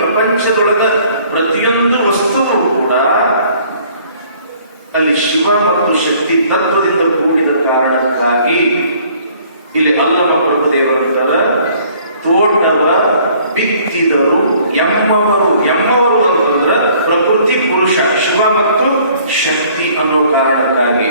ಪ್ರಪಂಚದೊಳಗ ಪ್ರತಿಯೊಂದು ವಸ್ತುವು ಕೂಡ ಅಲ್ಲಿ ಶಿವ ಮತ್ತು ಶಕ್ತಿ ತತ್ವದಿಂದ ಕೂಡಿದ ಕಾರಣಕ್ಕಾಗಿ ಇಲ್ಲಿ ಅಲ್ಲಮ ಪ್ರಭುದೇವರಂತರ ತೋಟವ ಬಿತ್ತಿದರು ಎಮ್ಮವರು ಅಂತಂದ್ರ ಪ್ರಕೃತಿ ಪುರುಷ ಶಿವ ಮತ್ತು ಶಕ್ತಿ ಅನ್ನೋ ಕಾರಣಕ್ಕಾಗಿ